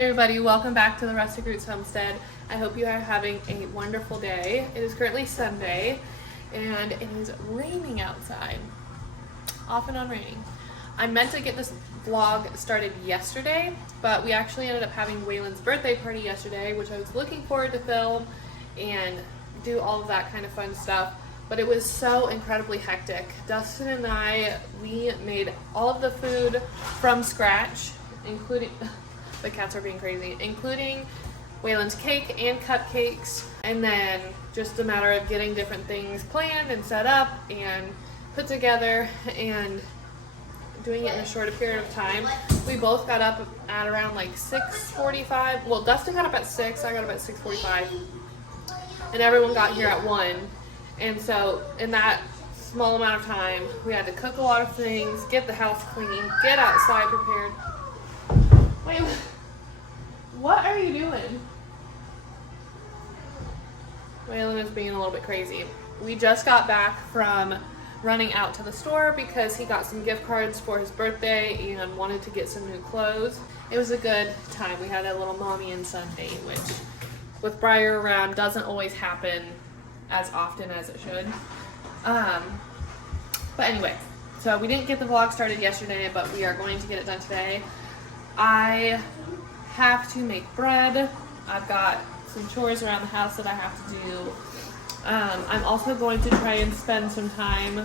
Hey everybody, welcome back to the Rustic Roots Homestead. I hope you are having a wonderful day. It is currently Sunday and it is raining outside. Off and on raining. I meant to get this vlog started yesterday, but we actually ended up having Waylon's birthday party yesterday, which I was looking forward to film and do all of that kind of fun stuff. But it was so incredibly hectic. Dustin and I, we made all of the food from scratch, including... The cats are being crazy, including Waylon's cake and cupcakes, and then just a matter of getting different things planned and set up and put together and doing it in a shorter period of time. We both got up at around like 6:45. Well, Dustin got up at 6, I got up at 6:45, and everyone got here at 1. And so in that small amount of time, we had to cook a lot of things, get the house clean, get outside prepared. Wait, what are you doing? Waylon is being a little bit crazy. We just got back from running out to the store because he got some gift cards for his birthday and wanted to get some new clothes. It was a good time. We had a little mommy and son date, which with Briar around doesn't always happen as often as it should. But anyway, so we didn't get the vlog started yesterday, but we are going to get it done today. I have to make bread. I've got some chores around the house that I have to do. I'm also going to try and spend some time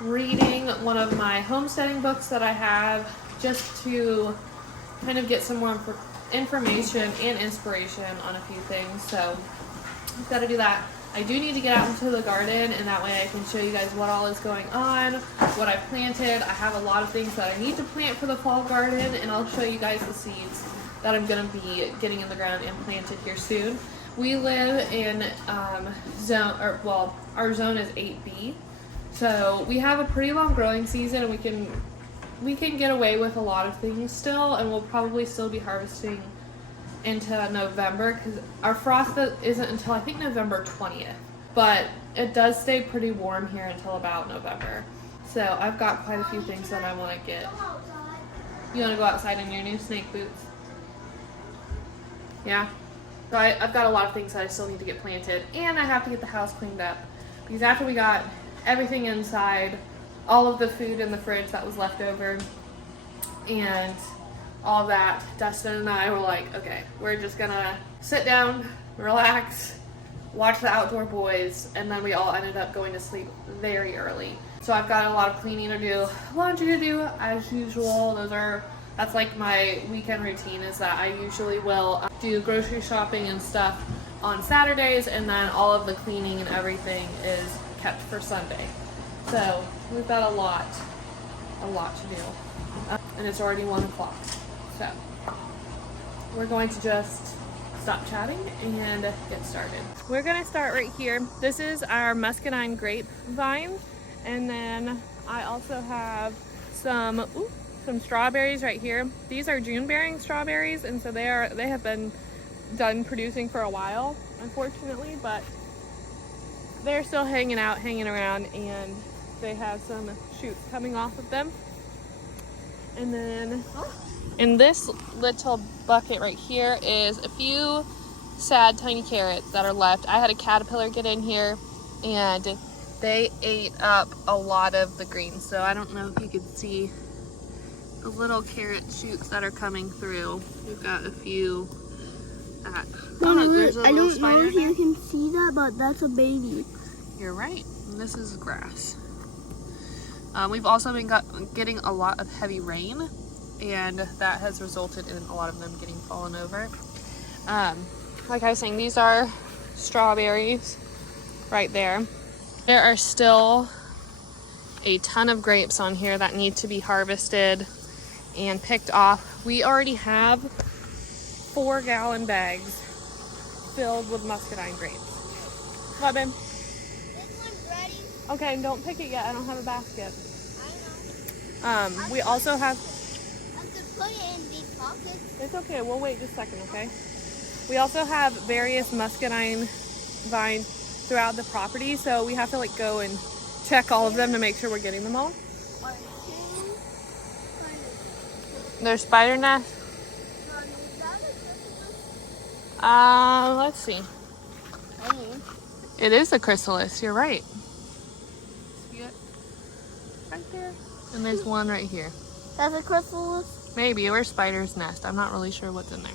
reading one of my homesteading books that I have, just to kind of get some more information and inspiration on a few things. So I've got to do that. I do need to get out into the garden, and that way I can show you guys what all is going on, what I've planted. I have a lot of things that I need to plant for the fall garden, and I'll show you guys the seeds that I'm going to be getting in the ground and planted here soon. We live in our zone is 8B, so we have a pretty long growing season, and we can get away with a lot of things still, and we'll probably still be harvesting into November because our frost isn't until I think November 20th, but it does stay pretty warm here until about November. So I've got quite a few things that I want to get. You want to go outside in your new snake boots? Yeah. So I've got a lot of things that I still need to get planted, and I have to get the house cleaned up because after we got everything inside, all of the food in the fridge that was left over, and all that, Dustin and I were like, okay, we're just gonna sit down, relax, watch the Outdoor Boys, and then we all ended up going to sleep very early. So I've got a lot of cleaning to do, laundry to do, as usual. That's like my weekend routine, is that I usually will do grocery shopping and stuff on Saturdays, and then all of the cleaning and everything is kept for Sunday. So we've got a lot to do. And it's already 1 o'clock. So we're going to just stop chatting and get started. We're gonna start right here. This is our muscadine grape vine, and then I also have some strawberries right here. These are June bearing strawberries, and so they have been done producing for a while, unfortunately, but they're still hanging around, and they have some shoots coming off of them. And then in this little bucket right here is a few sad tiny carrots that are left. I had a caterpillar get in here and they ate up a lot of the greens. So I don't know if you can see the little carrot shoots that are coming through. We've got a few that, there's a little spider. I don't know if you can see that, but that's a baby. You're right. And this is grass. We've also been getting a lot of heavy rain, and that has resulted in a lot of them getting fallen over. Like I was saying, these are strawberries right there. There are still a ton of grapes on here that need to be harvested and picked off. We already have 4-gallon bags filled with muscadine grapes. What, babe? This one's ready. Okay, don't pick it yet. I don't have a basket. I know. We also have... put it in these pockets. It's okay, we'll wait just a second, okay? We also have various muscadine vines throughout the property, so we have to like go and check all of them to make sure we're getting them all. There's spider nests. Let's see. It is a chrysalis, you're right. See it? Right there. And there's one right here. That's a chrysalis? Maybe, or a spider's nest. I'm not really sure what's in there.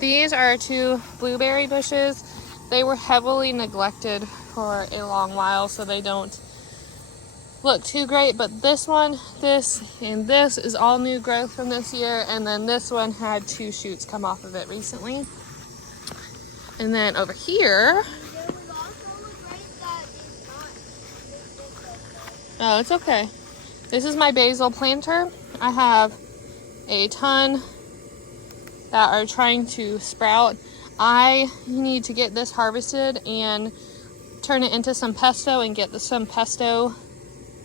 These are 2 blueberry bushes. They were heavily neglected for a long while, so they don't look too great. But this one, this, and this is all new growth from this year. And then this one had 2 shoots come off of it recently. And then over here, oh, it's okay. This is my basil planter. I have a ton that are trying to sprout. I need to get this harvested and turn it into some pesto and get some pesto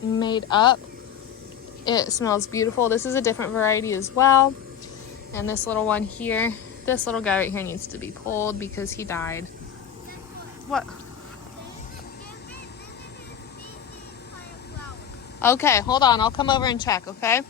made up. It smells beautiful. This is a different variety as well. And this little one here, this little guy right here needs to be pulled because he died. What? Okay, hold on. I'll come over and check, okay?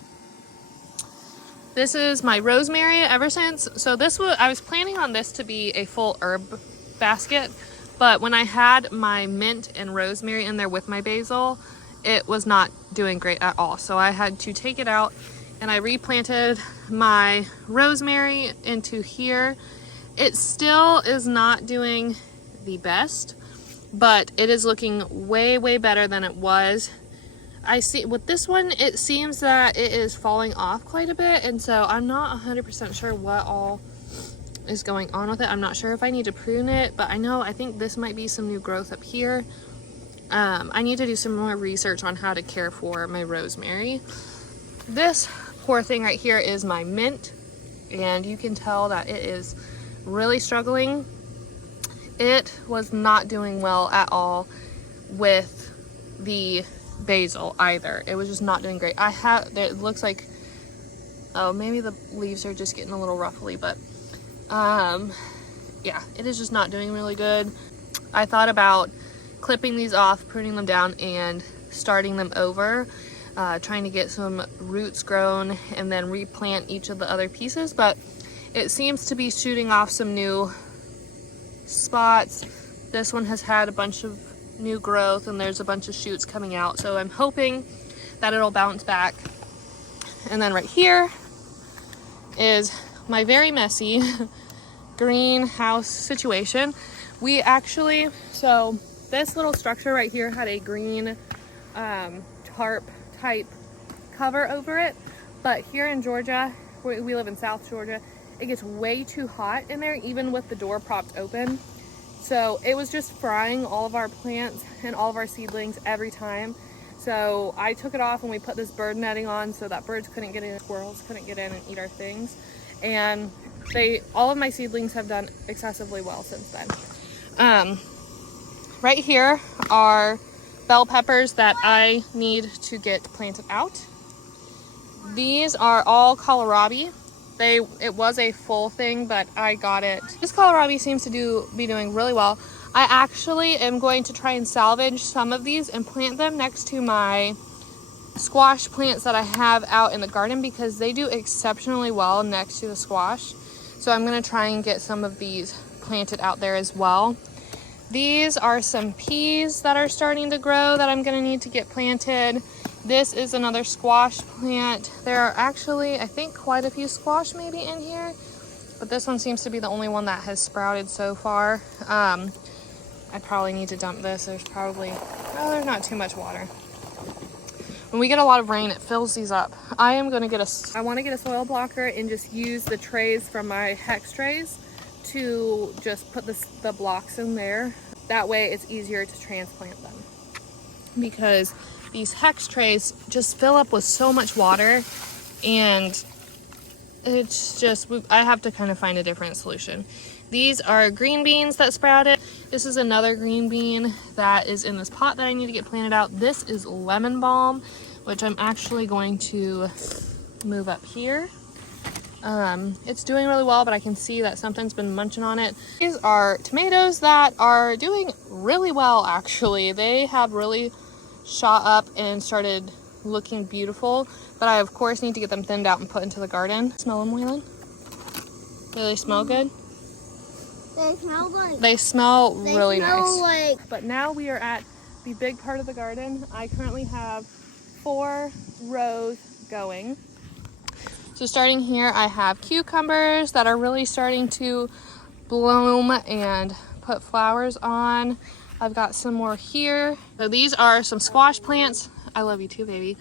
This is my rosemary ever since. So I was planning on this to be a full herb basket, but when I had my mint and rosemary in there with my basil, it was not doing great at all. So I had to take it out and I replanted my rosemary into here. It still is not doing the best, but it is looking way, way better than it was. I see with this one, it seems that it is falling off quite a bit, and so I'm not 100% sure what all is going on with it. I'm not sure if I need to prune it, but I think this might be some new growth up here. I need to do some more research on how to care for my rosemary. This poor thing right here is my mint, and you can tell that it is really struggling. It was not doing well at all with the basil either. It was just not doing great. It looks like, oh, maybe the leaves are just getting a little ruffly, but yeah, it is just not doing really good. I thought about clipping these off, pruning them down, and starting them over, trying to get some roots grown and then replant each of the other pieces, but it seems to be shooting off some new spots. This one has had a bunch of new growth and there's a bunch of shoots coming out, so I'm hoping that it'll bounce back. And then right here is my very messy greenhouse situation. So this little structure right here had a green tarp type cover over it, but here in Georgia, we live in South Georgia, it gets way too hot in there even with the door propped open. So it was just frying all of our plants and all of our seedlings every time. So I took it off and we put this bird netting on so that birds couldn't get in, squirrels couldn't get in and eat our things. And all of my seedlings have done excessively well since then. Right here are bell peppers that I need to get planted out. These are all kohlrabi. It was a full thing, but I got it. This kohlrabi seems to be doing really well. I actually am going to try and salvage some of these and plant them next to my squash plants that I have out in the garden because they do exceptionally well next to the squash. So I'm going to try and get some of these planted out there as well. These are some peas that are starting to grow that I'm going to need to get planted. This is another squash plant. There are actually, I think, quite a few squash maybe in here, but this one seems to be the only one that has sprouted so far. I probably need to dump this. There's not too much water. When we get a lot of rain, it fills these up. I want to get a soil blocker and just use the trays from my hex trays to just put the blocks in there. That way it's easier to transplant them, because these hex trays just fill up with so much water, and it's just, I have to kind of find a different solution. These are green beans that sprouted. This is another green bean that is in this pot that I need to get planted out. This is lemon balm, which I'm actually going to move up here. It's doing really well, but I can see that something's been munching on it. These are tomatoes that are doing really well, actually. They have really shot up and started looking beautiful, but I of course need to get them thinned out and put into the garden. Smell them, Waylon? Do they smell good? They smell like. They smell really nice. Like. But now we are at the big part of the garden. I currently have 4 rows going. So starting here, I have cucumbers that are really starting to bloom and put flowers on. I've got some more here. So these are some squash plants. I love you too, baby.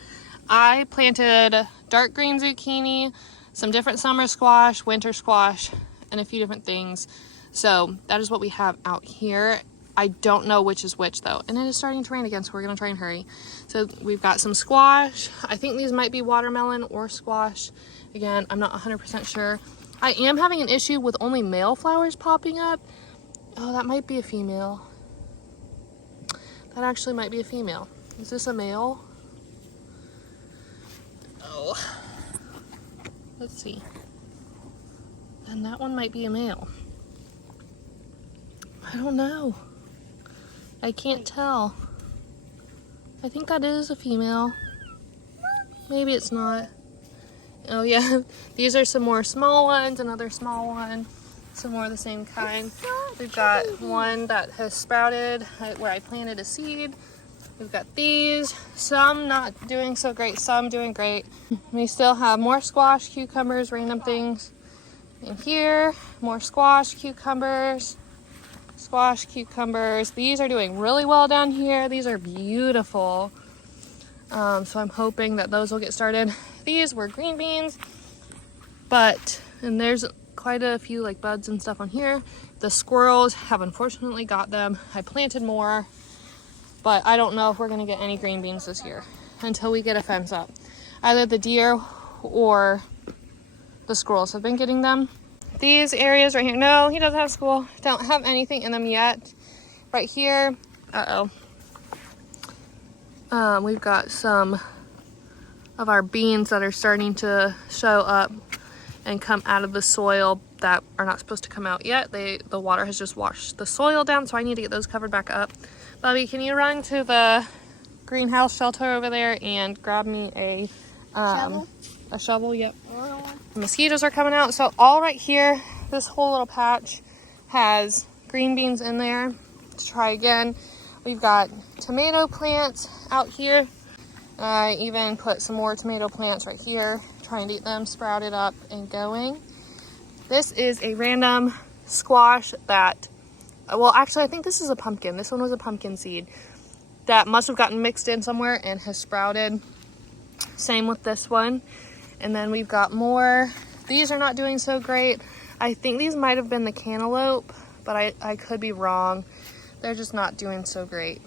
I planted dark green zucchini, some different summer squash, winter squash, and a few different things. So that is what we have out here. I don't know which is which though. And it is starting to rain again, so we're gonna try and hurry. So we've got some squash. I think these might be watermelon or squash. Again, I'm not 100% sure. I am having an issue with only male flowers popping up. Oh, that might be a female. That actually might be a female. Is this a male? Oh. Let's see. And that one might be a male. I don't know. I can't tell. I think that is a female. Maybe it's not. Oh yeah, these are some more small ones, another small one, some more of the same kind. We've got one that has sprouted where I planted a seed. We've got these, some not doing so great, some doing great. We still have more squash, cucumbers, random things in here, more squash, cucumbers. Squash, cucumbers. These are doing really well down here. These are beautiful. So I'm hoping that those will get started. These were green beans, and there's quite a few like buds and stuff on here. The squirrels have unfortunately got them. I planted more, but I don't know if we're gonna get any green beans this year until we get a fence up. Either the deer or the squirrels have been getting them. These areas right here, no, he doesn't have school. Don't have anything in them yet. Right here, we've got some of our beans that are starting to show up and come out of the soil that are not supposed to come out yet. The water has just washed the soil down, so I need to get those covered back up. Bubby, can you run to the greenhouse shelter over there and grab me a Shovel? A shovel? Yep. The mosquitoes are coming out. So all right here, this whole little patch has green beans in there. Let's try again. We've got tomato plants out here. I even put some more tomato plants right here, trying to get them sprouted up and going. This is a random squash that, well, actually, I think this is a pumpkin. This one was a pumpkin seed that must have gotten mixed in somewhere and has sprouted. Same with this one. And then we've got more. These are not doing so great. I think these might have been the cantaloupe, but I could be wrong. They're just not doing so great.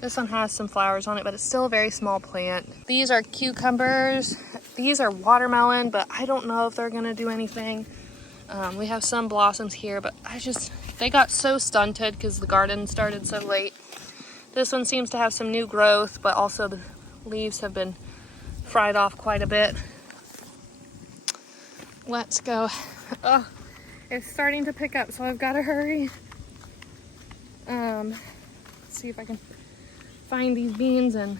This one has some flowers on it, but it's still a very small plant. These are cucumbers. These are watermelon, but I don't know if they're gonna do anything. We have some blossoms here, but they got so stunted because the garden started so late. This one seems to have some new growth, but also the leaves have been fried off quite a bit. Let's go. Oh, it's starting to pick up, so I've got to hurry. Let's see if I can find these beans and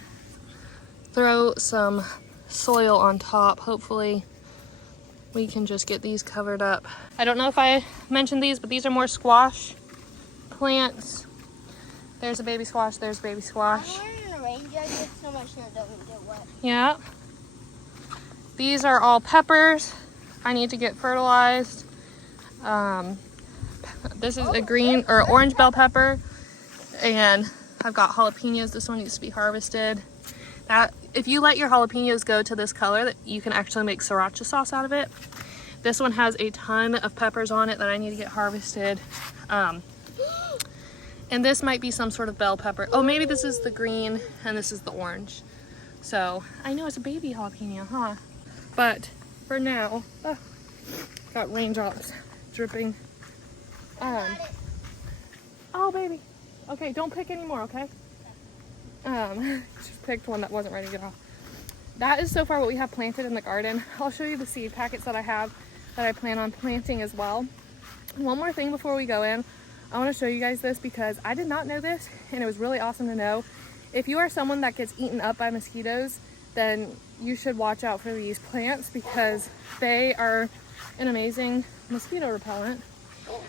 throw some soil on top. Hopefully we can just get these covered up. I don't know if I mentioned these, but these are more squash plants. There's a baby squash, there's baby squash. I'm wearing a rain jacket so my shirt doesn't get wet. Yeah. These are all peppers. I need to get fertilized. This is a green or orange bell pepper, and I've got jalapenos. This one needs to be harvested. If you let your jalapenos go to this color, you can actually make sriracha sauce out of it. This one has a ton of peppers on it that I need to get harvested. And this might be some sort of bell pepper. Oh, maybe this is the green and this is the orange. So I know it's a baby jalapeno, huh? But for now, got raindrops dripping. Oh, baby. Okay, don't pick anymore, okay? Just picked one that wasn't ready to get off. That is so far what we have planted in the garden. I'll show you the seed packets that I have that I plan on planting as well. One more thing before we go in. I want to show you guys this because I did not know this, and it was really awesome to know. If you are someone that gets eaten up by mosquitoes, then you should watch out for these plants because they are an amazing mosquito repellent.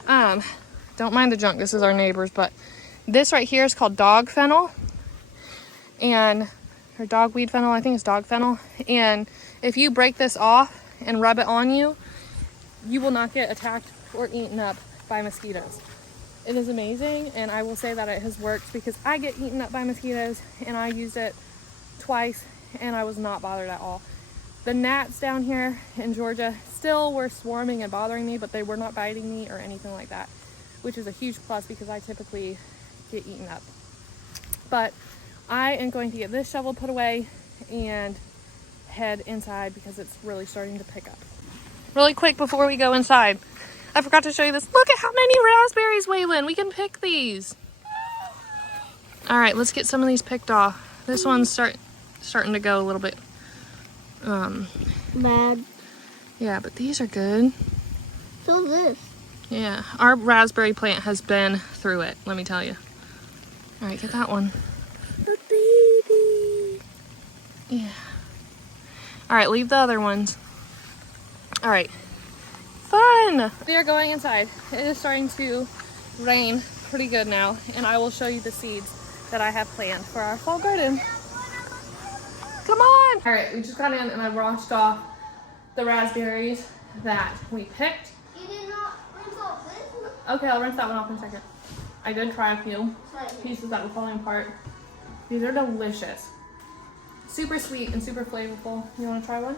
Don't mind the junk, this is our neighbor's, but this right here is called dog fennel, or dogweed fennel, I think it's dog fennel. And if you break this off and rub it on you, you will not get attacked or eaten up by mosquitoes. It is amazing, and I will say that it has worked because I get eaten up by mosquitoes, and I used it twice and I was not bothered at all. The gnats down here in Georgia still were swarming and bothering me, but they were not biting me or anything like that, which is a huge plus because I typically get eaten up. But I am going to get this shovel put away and head inside because it's really starting to pick up. Really quick before we go inside, I forgot to show you this. Look at how many raspberries, Waylon. We can pick these. All right, let's get some of these picked off. This one's starting to go a little bit Bad. yeah, but these are good. So this. Yeah, our raspberry plant has been through it, let me tell you. All right, get that one. A baby. Yeah. All right, leave the other ones. All right, fun. We are going inside. It is starting to rain pretty good now, and I will show you the seeds that I have planned for our fall garden. Come on. All right, we just got in and I washed off the raspberries that we picked. You did not rinse off this one? Okay, I'll rinse that one off in a second. I did try a few pieces that were falling apart. These are delicious. Super sweet and super flavorful. You want to try one?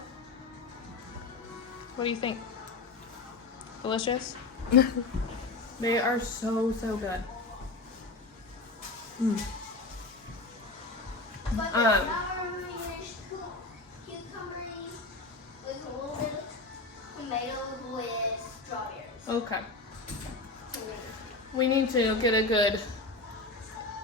What do you think? Delicious? They are so, so good. Mm. But there's not really finished cucumbers with a little bit of tomatoes with strawberries. Okay. We need to get a good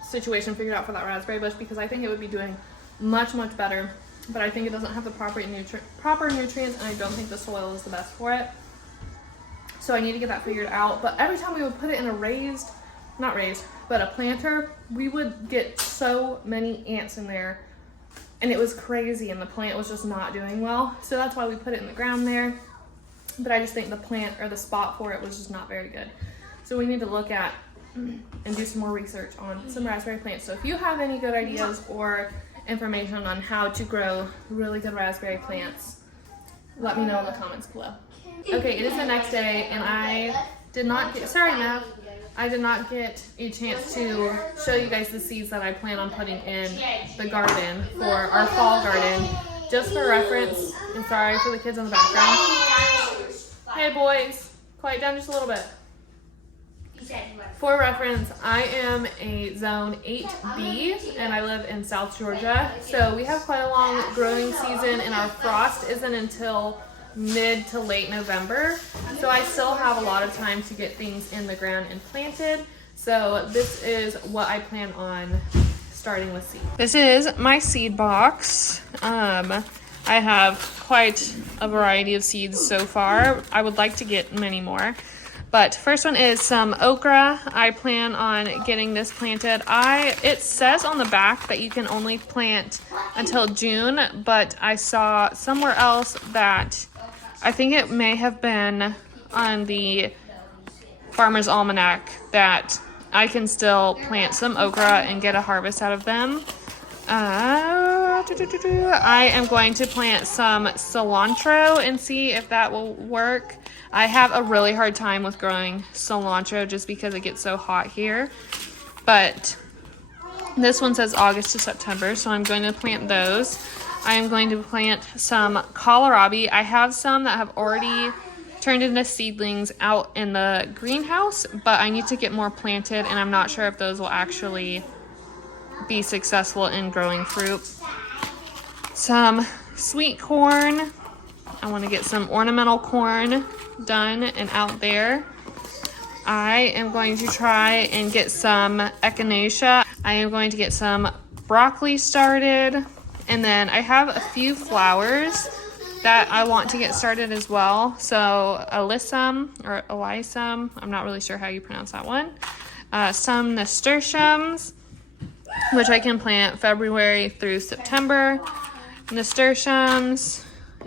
situation figured out for that raspberry bush because I think it would be doing much, much better. But I think it doesn't have the proper nutrients, and I don't think the soil is the best for it. So I need to get that figured out. But every time we would put it in a not raised, but a planter, we would get so many ants in there, and it was crazy, and the plant was just not doing well. So that's why we put it in the ground there. But I just think the plant or the spot for it was just not very good. So we need to look at and do some more research on some raspberry plants. So if you have any good ideas or information on how to grow really good raspberry plants, let me know in the comments below. Okay, it is the next day, and I did not get, sorry Matt, I did not get a chance to show you guys the seeds that I plan on putting in the garden for our fall garden. Just for reference, and sorry for the kids in the background. Hey boys, quiet down just a little bit. For reference, I am a zone 8B and I live in South Georgia. So we have quite a long growing season, and our frost isn't until mid to late November. So I still have a lot of time to get things in the ground and planted. So this is what I plan on starting with seed. This is my seed box. I have quite a variety of seeds so far. I would like to get many more. But first one is some okra. I plan on getting this planted. It says on the back that you can only plant until June, but I saw somewhere else that I think it may have been on the Farmer's Almanac that I can still plant some okra and get a harvest out of them. I am going to plant some cilantro and see if that will work. I have a really hard time with growing cilantro just because it gets so hot here. But this one says August to September, so I'm going to plant those. I am going to plant some kohlrabi. I have some that have already turned into seedlings out in the greenhouse, but I need to get more planted, and I'm not sure if those will actually be successful in growing fruit. Some sweet corn. I want to get some ornamental corn done and out there. I am going to try and get some echinacea. I am going to get some broccoli started, and then I have a few flowers that I want to get started as well. So alyssum, I'm not really sure how you pronounce that one. Some nasturtiums, which I can plant February through September. nasturtiums,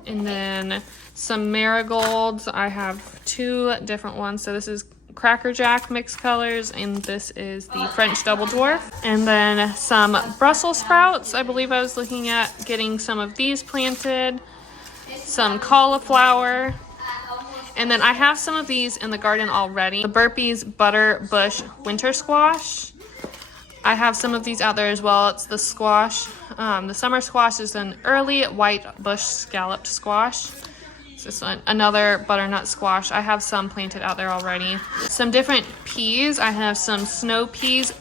and then some marigolds. I have 2 different ones. So this is Cracker Jack mixed colors, and this is the French Double Dwarf. And then some Brussels sprouts. I believe I was looking at getting some of these planted. Some cauliflower. And then I have some of these in the garden already. The Burpee's Butter Bush Winter Squash. I have some of these out there as well. It's the squash. The summer squash is an early white bush scalloped squash. This is another butternut squash. I have some planted out there already. Some different peas. I have some snow peas.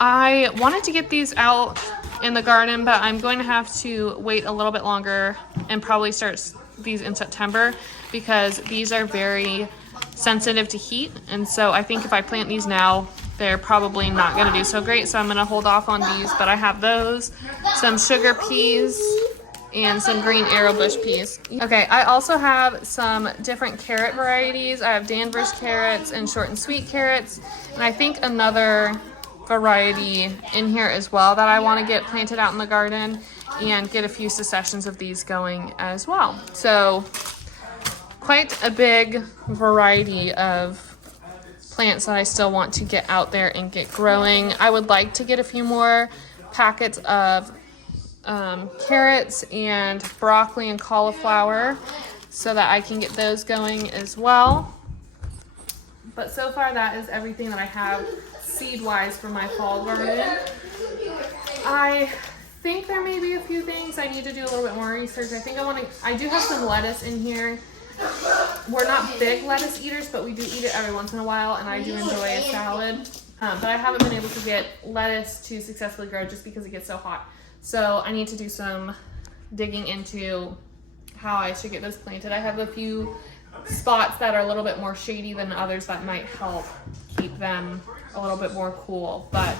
I wanted to get these out in the garden, but I'm going to have to wait a little bit longer and probably start these in September because these are very sensitive to heat. And so I think if I plant these now, they're probably not going to do so great. So I'm going to hold off on these, but I have those, some sugar peas, and some green arrowbush peas. Okay, I also have some different carrot varieties. I have Danvers carrots and short and sweet carrots, and I think another variety in here as well that I want to get planted out in the garden and get a few successions of these going as well. So quite a big variety of plants that I still want to get out there and get growing. I would like to get a few more packets of carrots and broccoli and cauliflower so that I can get those going as well. But so far that is everything that I have seed-wise for my fall garden. I think there may be a few things I need to do a little bit more research. I do have some lettuce in here. We're not big lettuce eaters, but we do eat it every once in a while, and I do enjoy a salad. But I haven't been able to get lettuce to successfully grow just because it gets so hot. So I need to do some digging into how I should get those planted. I have a few spots that are a little bit more shady than others that might help keep them a little bit more cool. But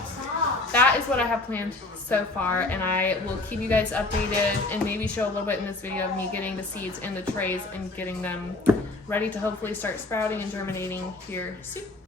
that is what I have planned so far, and I will keep you guys updated and maybe show a little bit in this video of me getting the seeds in the trays and getting them ready to hopefully start sprouting and germinating here soon.